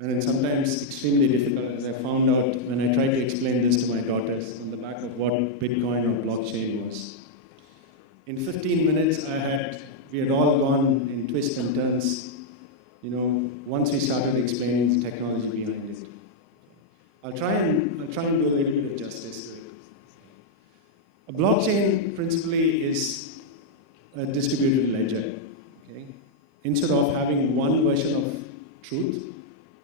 And it's sometimes extremely difficult, as I found out when I tried to explain this to my daughters on the back of what Bitcoin or blockchain was. In 15 minutes, we had all gone in twists and turns, once we started explaining the technology behind it. I'll try and do a little bit of justice to it. A blockchain principally is a distributed ledger. Okay? Instead of having one version of truth,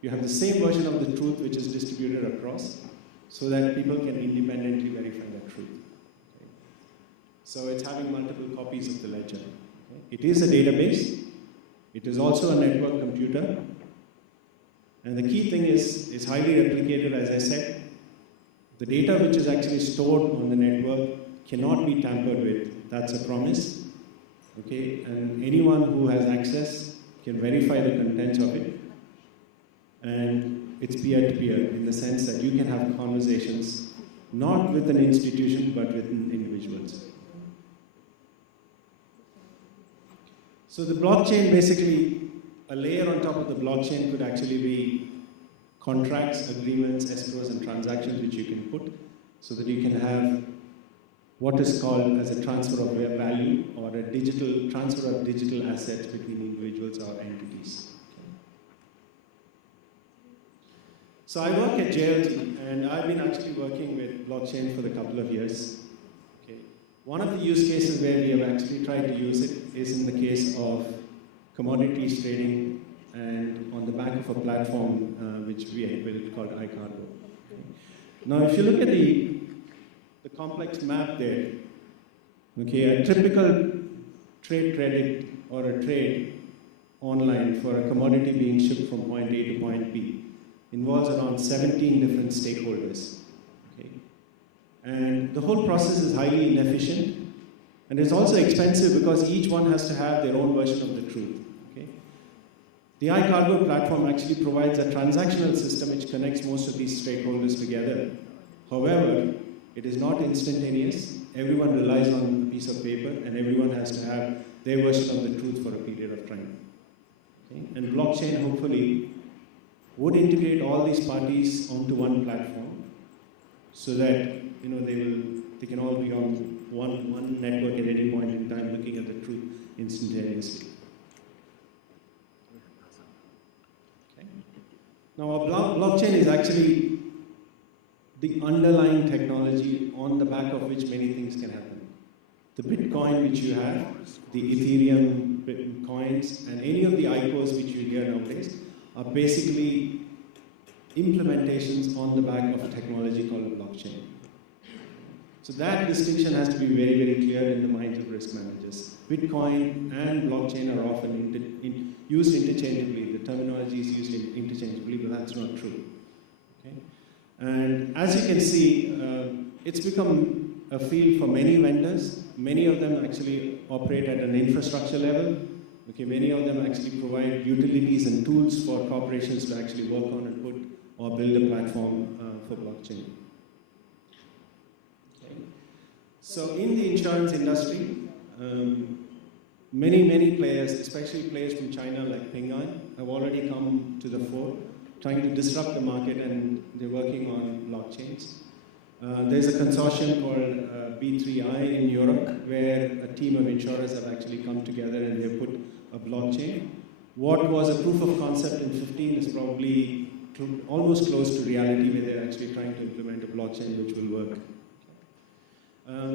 you have the same version of the truth which is distributed across so that people can independently verify that truth. Okay? So it's having multiple copies of the ledger. Okay? It is a database. It is also a network computer. And the key thing is it's highly replicated, as I said. The data which is actually stored on the network cannot be tampered with. That's a promise. Okay? And anyone who has access can verify the contents of it. And it's peer-to-peer in the sense that you can have conversations not with an institution but with individuals. So the blockchain, basically, a layer on top of the blockchain could actually be contracts, agreements, escrows, and transactions which you can put so that you can have what is called as a transfer of value or a digital transfer of digital assets between individuals or entities. So I work at JLT, and I've been actually working with blockchain for a couple of years. Okay. One of the use cases where we have actually tried to use it is in the case of commodities trading and on the back of a platform which we have built called iCargo. Okay. Now, if you look at the complex map there, okay, a typical trade credit or a trade online for a commodity being shipped from point A to point B involves around 17 different stakeholders. Okay? And the whole process is highly inefficient, and it's also expensive because each one has to have their own version of the truth. Okay? The iCargo platform actually provides a transactional system which connects most of these stakeholders together. However, it is not instantaneous. Everyone relies on a piece of paper, and everyone has to have their version of the truth for a period of time. Okay? And blockchain, hopefully, would integrate all these parties onto one platform so that they can all be on one network at any point in time looking at the truth instantaneously. Okay. Now, a blockchain is actually the underlying technology on the back of which many things can happen. The Bitcoin which you have, the Ethereum coins, and any of the ICOs which you hear nowadays are basically implementations on the back of a technology called blockchain. So that distinction has to be very, very clear in the minds of risk managers. Bitcoin and blockchain are often used interchangeably. The terminology is used interchangeably, but that's not true. Okay? And as you can see, it's become a field for many vendors. Many of them actually operate at an infrastructure level. Okay, many of them actually provide utilities and tools for corporations to actually work on and put or build a platform for blockchain. Okay. So in the insurance industry, many players, especially players from China like Ping An, have already come to the fore, trying to disrupt the market, and they're working on blockchains. There's a consortium called B3I in Europe, where a team of insurers have actually come together and they've put a blockchain. What was a proof of concept in 15 is probably almost close to reality, where they're actually trying to implement a blockchain which will work.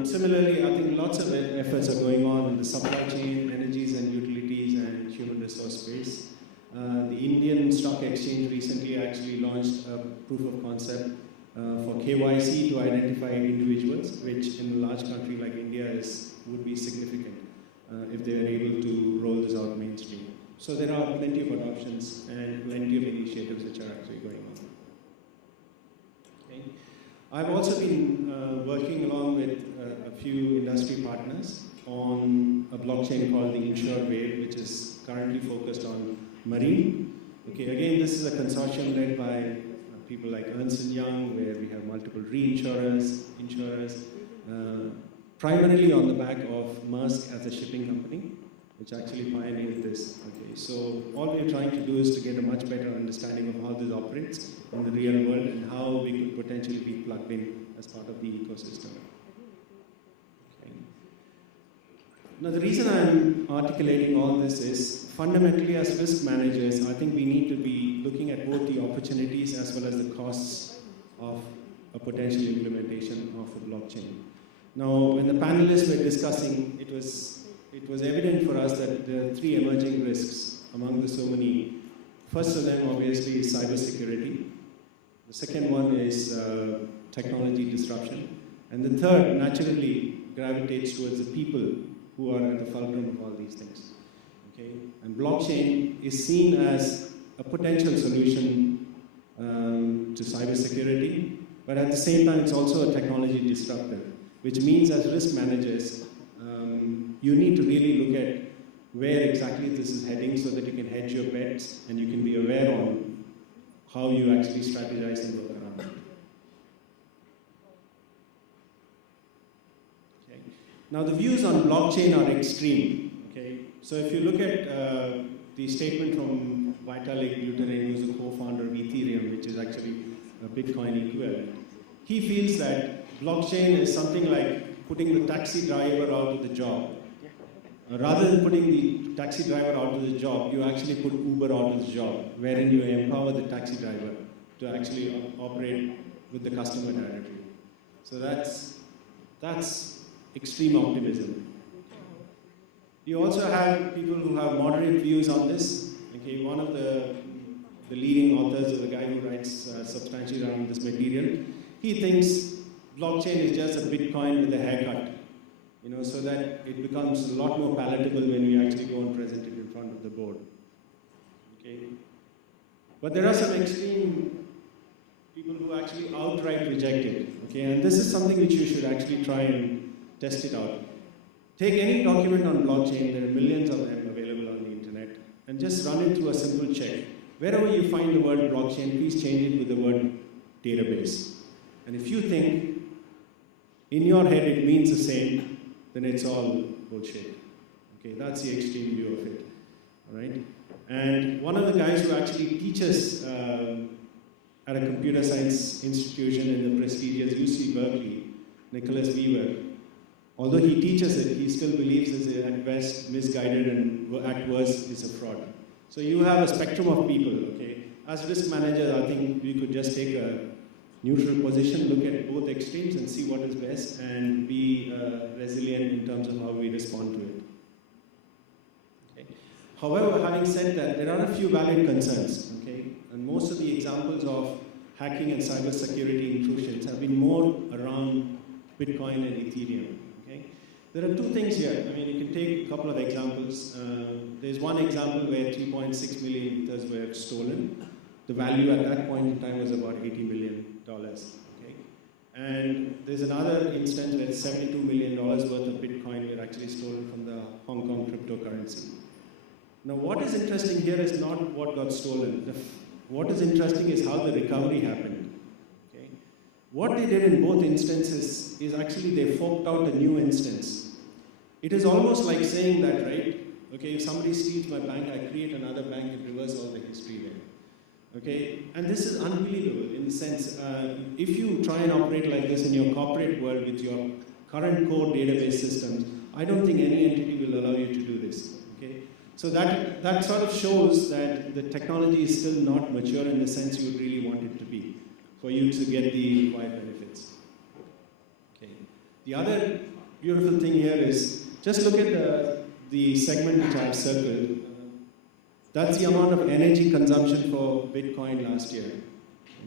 Similarly, I think lots of efforts are going on in the supply chain, energies and utilities, and human resource space. The Indian Stock Exchange recently actually launched a proof of concept for KYC to identify individuals, which in a large country like India would be significant if they are able to roll this out mainstream. So there are plenty of adoptions and plenty of initiatives which are actually going on. Okay. I've also been working along with a few industry partners on a blockchain called the InsureWave, which is currently focused on marine. Okay, again, this is a consortium led by people like Ernst & Young, where we have multiple reinsurers, insurers, primarily on the back of Maersk as a shipping company. which actually pioneered this. Okay, so all we're trying to do is to get a much better understanding of how this operates in the real world and how we could potentially be plugged in as part of the ecosystem. Okay. Now, the reason I'm articulating all this is fundamentally, as risk managers, I think we need to be looking at both the opportunities as well as the costs of a potential implementation of a blockchain. Now, when the panelists were discussing, it was evident for us that there are three emerging risks among the so many. First of them, obviously, is cybersecurity. The second one is technology disruption. And the third, naturally, gravitates towards the people who are at the fulcrum of all these things. Okay? And blockchain is seen as a potential solution to cybersecurity, but at the same time, it's also a technology disruptor, which means as risk managers, you need to really look at where exactly this is heading so that you can hedge your bets and you can be aware on how you actually strategize and work around it. Okay. Now, the views on blockchain are extreme. Okay. So if you look at the statement from Vitalik Buterin, who's the co-founder of Ethereum, which is actually a Bitcoin equivalent, he feels that blockchain is something like putting the taxi driver out of the job. Rather than putting the taxi driver out of the job, you actually put Uber out of the job, wherein you empower the taxi driver to actually operate with the customer directly. So that's extreme optimism. You also have people who have moderate views on this. Okay, one of the leading authors, or the guy who writes substantially around this material, he thinks blockchain is just a Bitcoin with a haircut, so that it becomes a lot more palatable when we actually go and present it in front of the board. Okay. But there are some extreme people who actually outright reject it. Okay, and this is something which you should actually try and test it out. Take any document on blockchain, there are millions of them available on the internet, and just run it through a simple check. Wherever you find the word blockchain, please change it with the word database. And if you think in your head it means the same, then it's all bullshit. Okay, that's the extreme view of it. All right? And one of the guys who actually teaches at a computer science institution in the prestigious UC Berkeley, Nicholas Weaver, although he teaches it, he still believes it's at best misguided and at worst is a fraud. So you have a spectrum of people. Okay? As risk managers, I think we could just take a neutral position, look at both extremes and see what is best and be resilient in terms of how we respond to it. Okay. However, having said that, there are a few valid concerns, okay? And most of the examples of hacking and cybersecurity intrusions have been more around Bitcoin and Ethereum. Okay? There are two things here. I mean, you can take a couple of examples. There's one example where 3.6 million ethers were stolen. The value at that point in time was about $80 million. Okay? And there's another instance where $72 million worth of Bitcoin were actually stolen from the Hong Kong cryptocurrency. Now, what is interesting here is not what got stolen. What is interesting is how the recovery happened. Okay? What they did in both instances is actually they forked out a new instance. It is almost like saying that, right? Okay, if somebody steals my bank, I create another bank and reverse all the history there. Okay, and this is unbelievable in the sense, if you try and operate like this in your corporate world with your current core database systems, I don't think any entity will allow you to do this. Okay, so that sort of shows that the technology is still not mature in the sense you would really want it to be for you to get the required benefits. Okay, the other beautiful thing here is just look at the segment which I have circled. That's the amount of energy consumption for Bitcoin last year.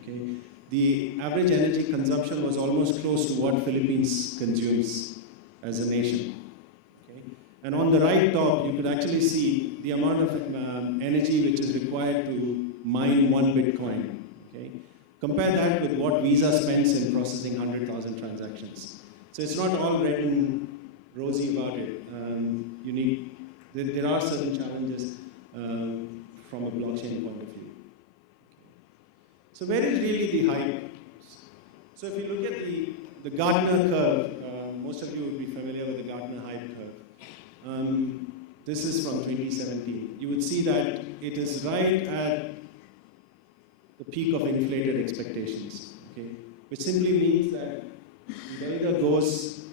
Okay? The average energy consumption was almost close to what Philippines consumes as a nation. Okay? And on the right top, you could actually see the amount of energy which is required to mine one Bitcoin. Okay? Compare that with what Visa spends in processing 100,000 transactions. So it's not all red and rosy about it. There are certain challenges from a blockchain point of view. So where is really the hype? So if you look at the Gartner curve, most of you would be familiar with the Gartner hype curve. this is from 2017. You would see that it is right at the peak of inflated expectations, okay? Which simply means that it either goes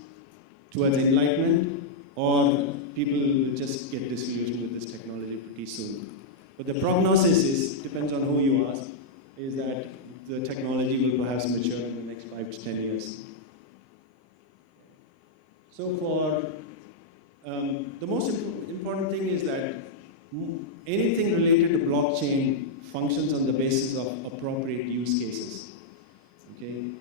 towards enlightenment or people will just get disillusioned with this technology pretty soon. But the prognosis is, depends on who you ask, is that the technology will perhaps mature in the next 5 to 10 years. So for the most important thing is that anything related to blockchain functions on the basis of appropriate use cases. Okay?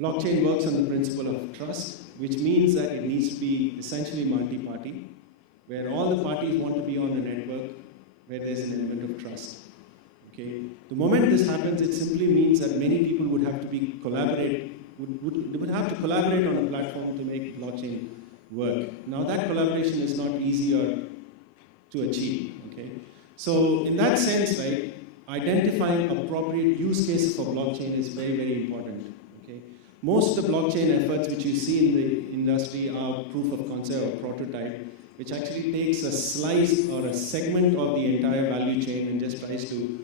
Blockchain works on the principle of trust, which means that it needs to be essentially multi-party, where all the parties want to be on a network where there's an element of trust. Okay? The moment this happens, it simply means that many people would have to would have to collaborate on a platform to make blockchain work. Now that collaboration is not easier to achieve. Okay? So in that sense, right, identifying appropriate use cases for blockchain is very, very important. Okay? Most of the blockchain efforts which you see in the industry are proof of concept or prototype, which actually takes a slice or a segment of the entire value chain and just tries to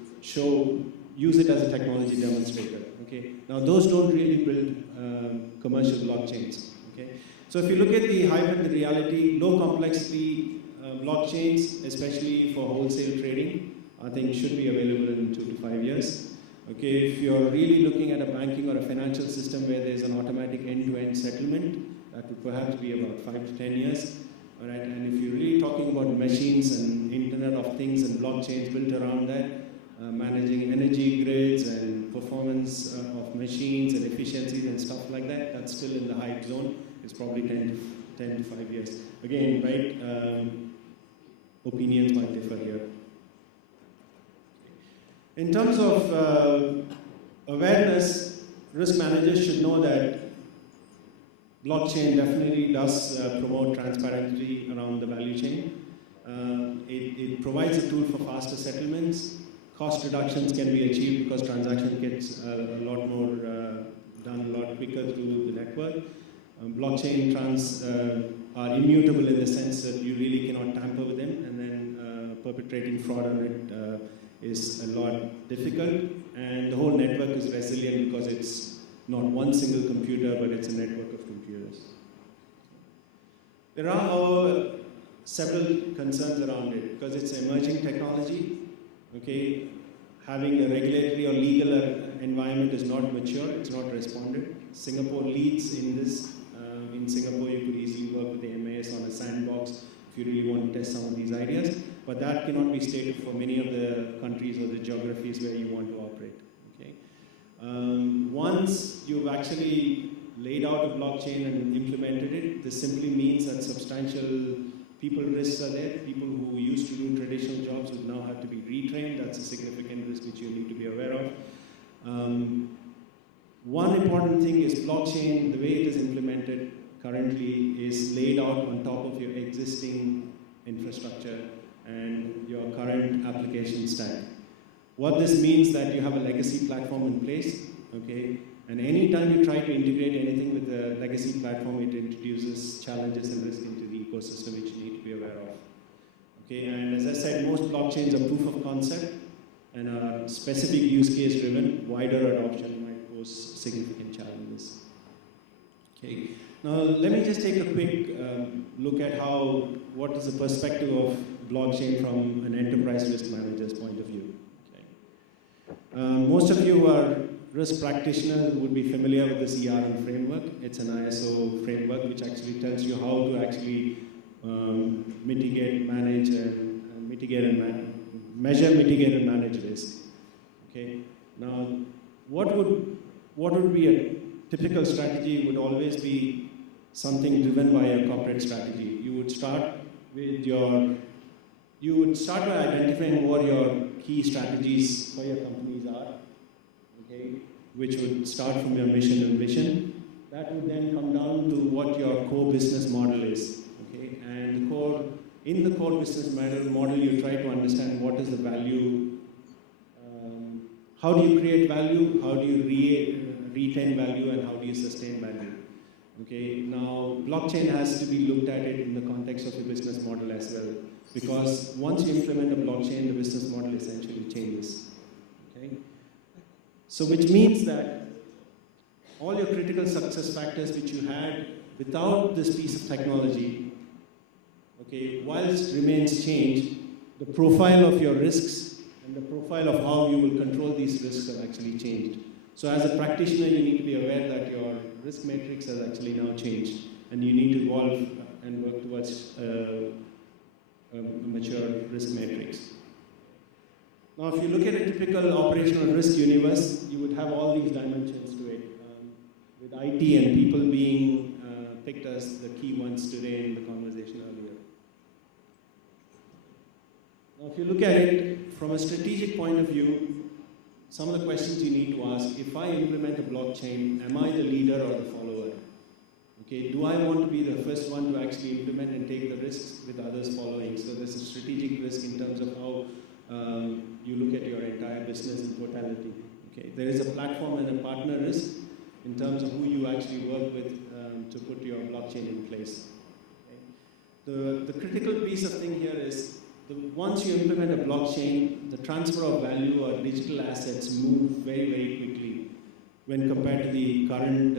use it as a technology demonstrator. Okay? Now those don't really build commercial blockchains. Okay? So if you look at the hybrid reality, low complexity blockchains, especially for wholesale trading, I think should be available in 2 to 5 years. Okay, if you're really looking at a banking or a financial system where there's an automatic end-to-end settlement, that would perhaps be about 5 to 10 years. All right, and if you're really talking about machines and Internet of Things and blockchains built around that, managing energy grids and performance of machines and efficiencies and stuff like that, that's still in the hype zone. It's probably 10 to 5 years. Again, right, opinions might differ here. In terms of awareness, risk managers should know that blockchain definitely does promote transparency around the value chain. It provides a tool for faster settlements. Cost reductions can be achieved because transaction gets a lot more done a lot quicker through the network. Blockchain are immutable in the sense that you really cannot tamper with them, and then perpetrating fraud on it is a lot difficult, and the whole network is resilient because it's not one single computer, but it's a network of computers. There are several concerns around it because it's emerging technology. Okay, having a regulatory or legal environment is not mature, it's not responded. Singapore leads in this. In Singapore, you could easily work with the MAS on a sandbox if you really want to test some of these ideas, but that cannot be stated for many of the countries or the geographies where you want to operate. Okay? Once you've actually laid out a blockchain and implemented it, this simply means that substantial people risks are there. People who used to do traditional jobs would now have to be retrained. That's a significant risk which you need to be aware of. One important thing is blockchain, the way it is implemented currently is laid out on top of your existing infrastructure and your current application stack. What this means that you have a legacy platform in place, okay? And anytime you try to integrate anything with the legacy platform, it introduces challenges and risk into the ecosystem which you need to be aware of. Okay, and as I said, most blockchains are proof of concept and are specific use case driven. Wider adoption might pose significant challenges. Okay, now let me just take a quick look at what is the perspective of blockchain from an enterprise risk manager's point of view. Okay. Most of you are risk practitioners would be familiar with this ERM framework. It's an ISO framework which actually tells you how to actually mitigate, manage, and measure, mitigate, and manage risk. Okay. Now, what would be a typical strategy? Would always be something driven by a corporate strategy. You would start by identifying what your key strategies for your companies are. Okay, which would start from your mission and vision. That would then come down to what your core business model is. Okay, and in the core business model, you try to understand what is the value, how do you create value, how do you retain value, and how do you sustain value. Okay, now blockchain has to be looked at it in the context of your business model as well, because once you implement a blockchain, the business model essentially changes. Okay? So which means that all your critical success factors which you had without this piece of technology, okay, whilst remains changed, the profile of your risks and the profile of how you will control these risks have actually changed. So as a practitioner, you need to be aware that your risk matrix has actually now changed, and you need to evolve and work towards a mature risk matrix. Now, if you look at a typical operational risk universe, you would have all these dimensions to it, with IT and people being picked as the key ones today in the conversation earlier. Now, if you look at it from a strategic point of view, some of the questions you need to ask: if I implement a blockchain, am I the leader or the follower? Okay, do I want to be the first one to actually implement and take the risks with others following? So there's a strategic risk in terms of how you look at your entire business in totality. Okay, there is a platform and a partner risk in terms of who you actually work with to put your blockchain in place. Okay. The critical piece of thing here is once you implement a blockchain, the transfer of value or digital assets move very, very quickly when compared to the current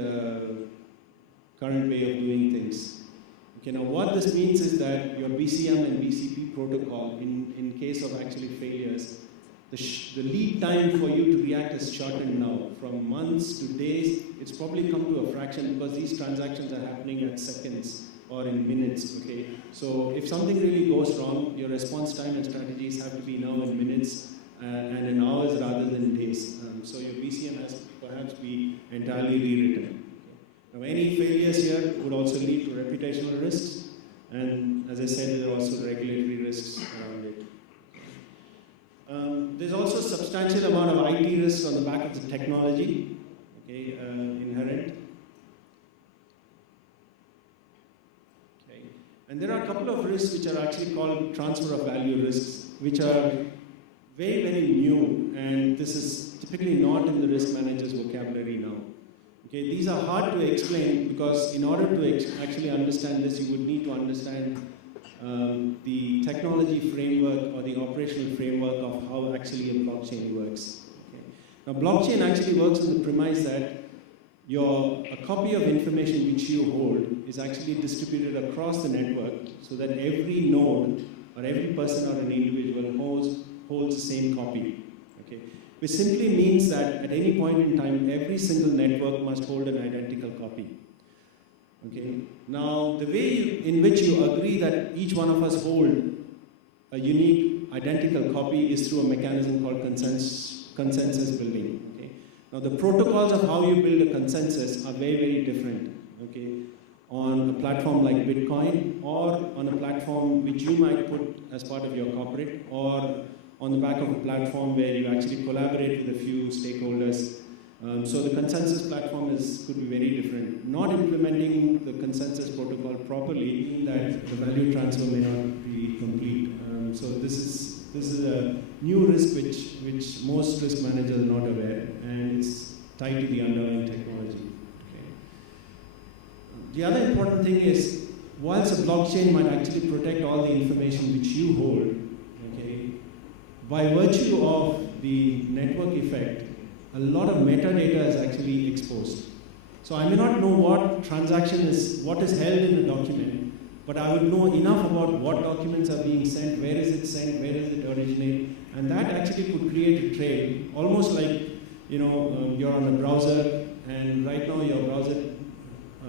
way of doing things. Okay, now what this means is that your BCM and BCP protocol, in case of actually failures, the lead time for you to react is shortened now. From months to days, it's probably come to a fraction because these transactions are happening at seconds or in minutes, okay? So if something really goes wrong, your response time and strategies have to be now in minutes and in hours rather than days. So your BCM has to perhaps be entirely rewritten. Now, any failures here would also lead to reputational risks, and as I said, there are also regulatory risks around it. There's also a substantial amount of IT risks on the back of the technology, okay, inherent. Okay. And there are a couple of risks which are actually called transfer of value risks, which are very, very new, and this is typically not in the risk manager's vocabulary now. Okay, these are hard to explain because in order to actually understand this, you would need to understand the technology framework or the operational framework of how actually a blockchain works. Okay. Now, blockchain actually works on the premise that a copy of information which you hold is actually distributed across the network so that every node or every person or an individual holds the same copy. Okay. Which simply means that at any point in time, every single network must hold an identical copy. Okay. Now, the way in which you agree that each one of us hold a unique identical copy is through a mechanism called consensus building. Okay. Now, the protocols of how you build a consensus are very, very different. Okay. On a platform like Bitcoin, or on a platform which you might put as part of your corporate, or on the back of a platform where you actually collaborate with a few stakeholders. So the consensus platform could be very different. Not implementing the consensus protocol properly means that the value transfer may not be complete. So this is a new risk which most risk managers are not aware, and it's tied to the underlying technology. Okay. The other important thing is, whilst a blockchain might actually protect all the information which you hold, okay, by virtue of the network effect, a lot of metadata is actually exposed. So I may not know what transaction what is held in a document, but I would know enough about what documents are being sent, where is it sent, where does it originate, and that actually could create a trail, almost like, you're on a browser, and right now your browser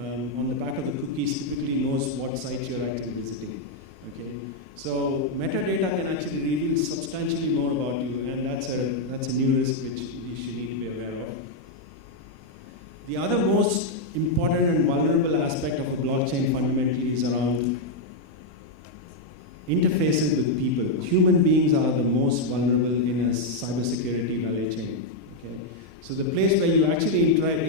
on the back of the cookies typically knows what sites you're actually visiting. Okay. So metadata can actually reveal substantially more about you, and that's a new risk which you should need to be aware of. The other most important and vulnerable aspect of a blockchain fundamentally is around interfaces with people. Human beings are the most vulnerable in a cybersecurity value chain. Okay? So the place where you actually interact